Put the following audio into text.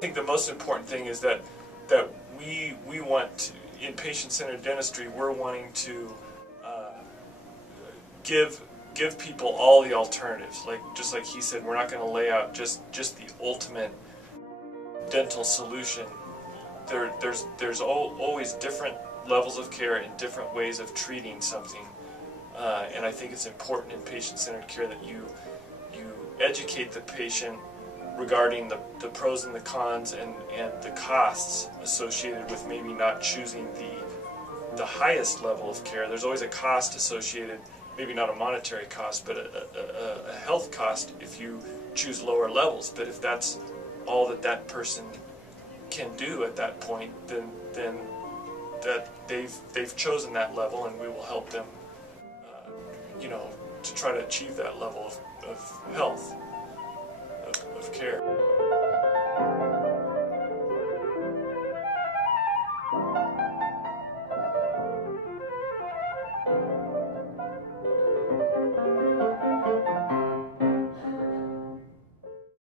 I think the most important thing is that we want to, in patient-centered dentistry, we're wanting to give people all the alternatives. Just like he said, we're not going to lay out just the ultimate dental solution. There's always different levels of care and different ways of treating something, and I think it's important in patient-centered care that you educate the patient regarding the pros and the cons and the costs associated with maybe not choosing the highest level of care. There's always a cost associated, maybe not a monetary cost, but a health cost if you choose lower levels. But if that's all that person can do at that point, then that they've chosen that level, and we will help them, to try to achieve that level of health, of care.